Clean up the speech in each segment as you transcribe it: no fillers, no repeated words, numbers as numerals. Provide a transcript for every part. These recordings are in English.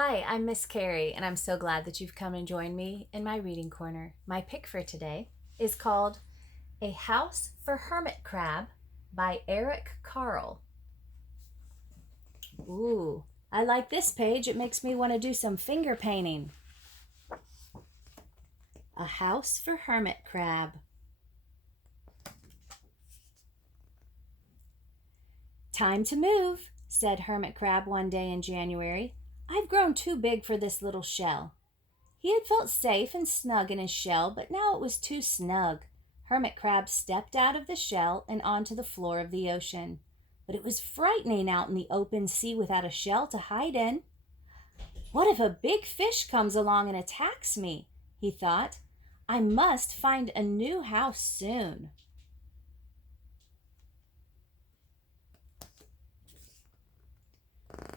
Hi, I'm Miss Carrie, and I'm so glad that you've come and joined me in my reading corner. My pick for today is called A House for Hermit Crab by Eric Carle. Ooh, I like this page. It makes me want to do some finger painting. A House for Hermit Crab. Time to move, said Hermit Crab one day in January. I've grown too big for this little shell. He had felt safe and snug in his shell, but now it was too snug. Hermit Crab stepped out of the shell and onto the floor of the ocean. But it was frightening out in the open sea without a shell to hide in. What if a big fish comes along and attacks me? He thought. I must find a new house soon.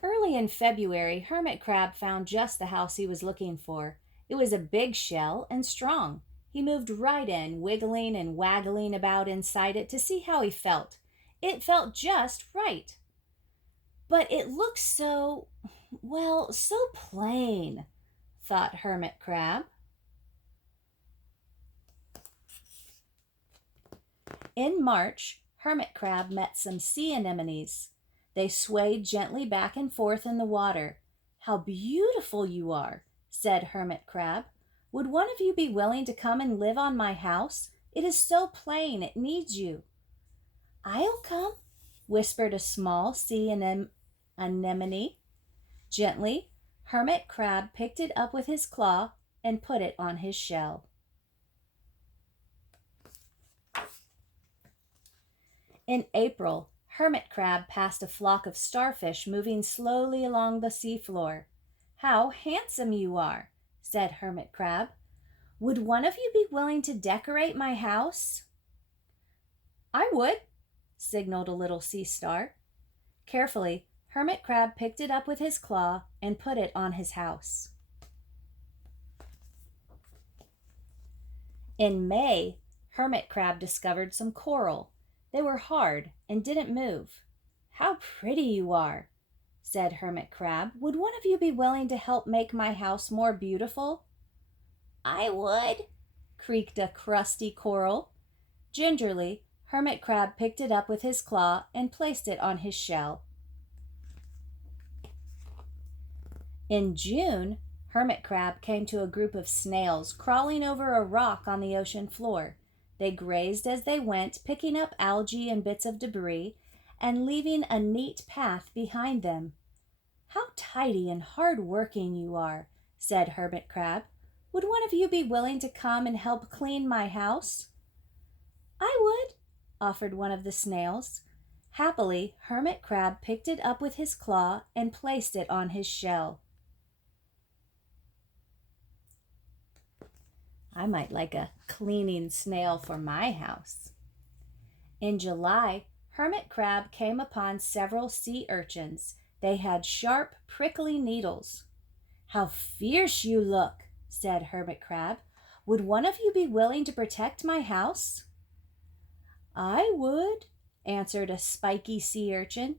Early in February, Hermit Crab found just the house he was looking for. It was a big shell and strong. He moved right in, wiggling and waggling about inside it to see how he felt. It felt just right. But it looked so plain, thought Hermit Crab. In March, Hermit Crab met some sea anemones. They swayed gently back and forth in the water. How beautiful you are, said Hermit Crab. Would one of you be willing to come and live on my house? It is so plain, it needs you. I'll come, whispered a small anemone. Gently, Hermit Crab picked it up with his claw and put it on his shell. In April, Hermit Crab passed a flock of starfish moving slowly along the seafloor. How handsome you are, said Hermit Crab. Would one of you be willing to decorate my house? I would, signaled a little sea star. Carefully, Hermit Crab picked it up with his claw and put it on his house. In May, Hermit Crab discovered some coral. They were hard and didn't move. How pretty you are, said Hermit Crab. Would one of you be willing to help make my house more beautiful? I would, creaked a crusty coral. Gingerly, Hermit Crab picked it up with his claw and placed it on his shell. In June, Hermit Crab came to a group of snails crawling over a rock on the ocean floor. They grazed as they went, picking up algae and bits of debris and leaving a neat path behind them. How tidy and hard-working you are, said Hermit Crab. Would one of you be willing to come and help clean my house? I would, offered one of the snails. Happily, Hermit Crab picked it up with his claw and placed it on his shell. I might like a cleaning snail for my house. In July, Hermit Crab came upon several sea urchins. They had sharp, prickly needles. How fierce you look, said Hermit Crab. Would one of you be willing to protect my house? I would, answered a spiky sea urchin.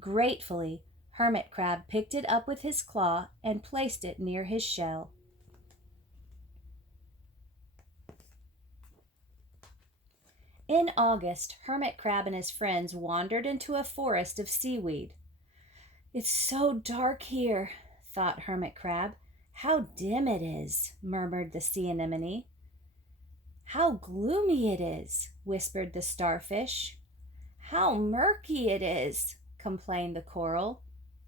Gratefully, Hermit Crab picked it up with his claw and placed it near his shell. In August, Hermit Crab and his friends wandered into a forest of seaweed. It's so dark here, thought Hermit Crab. How dim it is, murmured the sea anemone. How gloomy it is, whispered the starfish. How murky it is, complained the coral.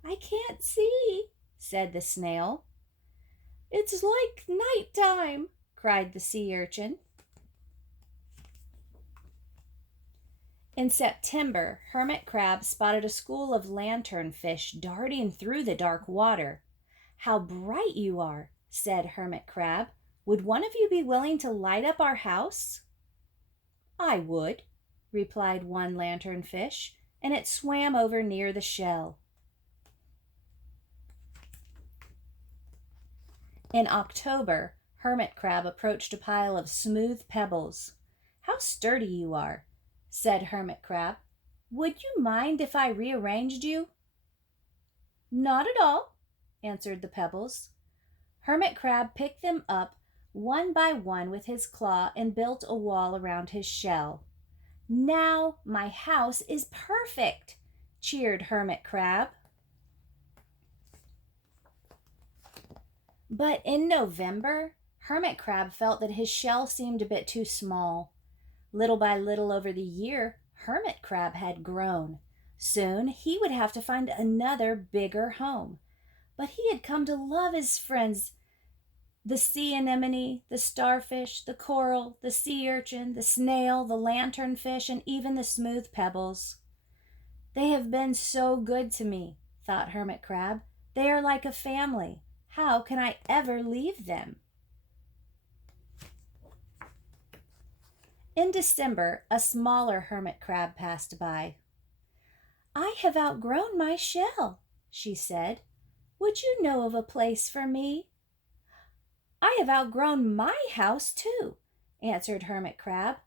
I can't see, said the snail. It's like night time, cried the sea urchin. In September, Hermit Crab spotted a school of lanternfish darting through the dark water. How bright you are, said Hermit Crab. Would one of you be willing to light up our house? I would, replied one lanternfish, and it swam over near the shell. In October, Hermit Crab approached a pile of smooth pebbles. How sturdy you are, said Hermit Crab. Would you mind if I rearranged you? Not at all, answered the Pebbles. Hermit Crab picked them up one by one with his claw and built a wall around his shell. "Now my house is perfect," cheered Hermit Crab. But in November, Hermit Crab felt that his shell seemed a bit too small. Little by little over the year, Hermit Crab had grown. Soon he would have to find another bigger home. But he had come to love his friends, the sea anemone, the starfish, the coral, the sea urchin, the snail, the lanternfish, and even the smooth pebbles. "They have been so good to me," thought Hermit Crab. "They are like a family. How can I ever leave them?" In December, a smaller hermit crab passed by. "I have outgrown my shell," she said. "Would you know of a place for me?" "I have outgrown my house too," answered Hermit Crab.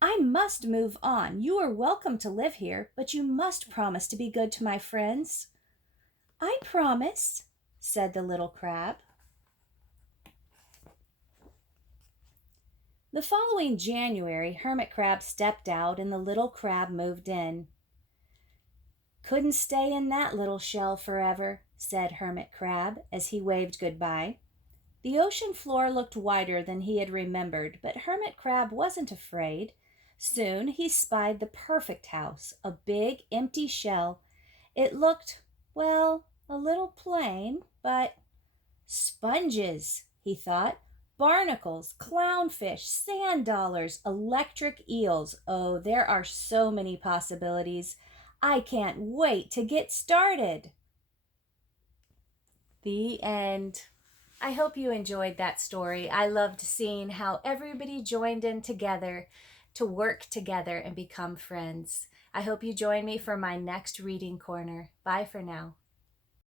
"I must move on. You are welcome to live here, but you must promise to be good to my friends." "I promise," said the little crab. The following January, Hermit Crab stepped out and the little crab moved in. "Couldn't stay in that little shell forever," said Hermit Crab as he waved goodbye. The ocean floor looked wider than he had remembered, but Hermit Crab wasn't afraid. Soon he spied the perfect house, a big, empty shell. It looked, well, a little plain, but sponges, he thought. Barnacles, clownfish, sand dollars, electric eels. Oh, there are so many possibilities. I can't wait to get started. The end. I hope you enjoyed that story. I loved seeing how everybody joined in together to work together and become friends. I hope you join me for my next reading corner. Bye for now.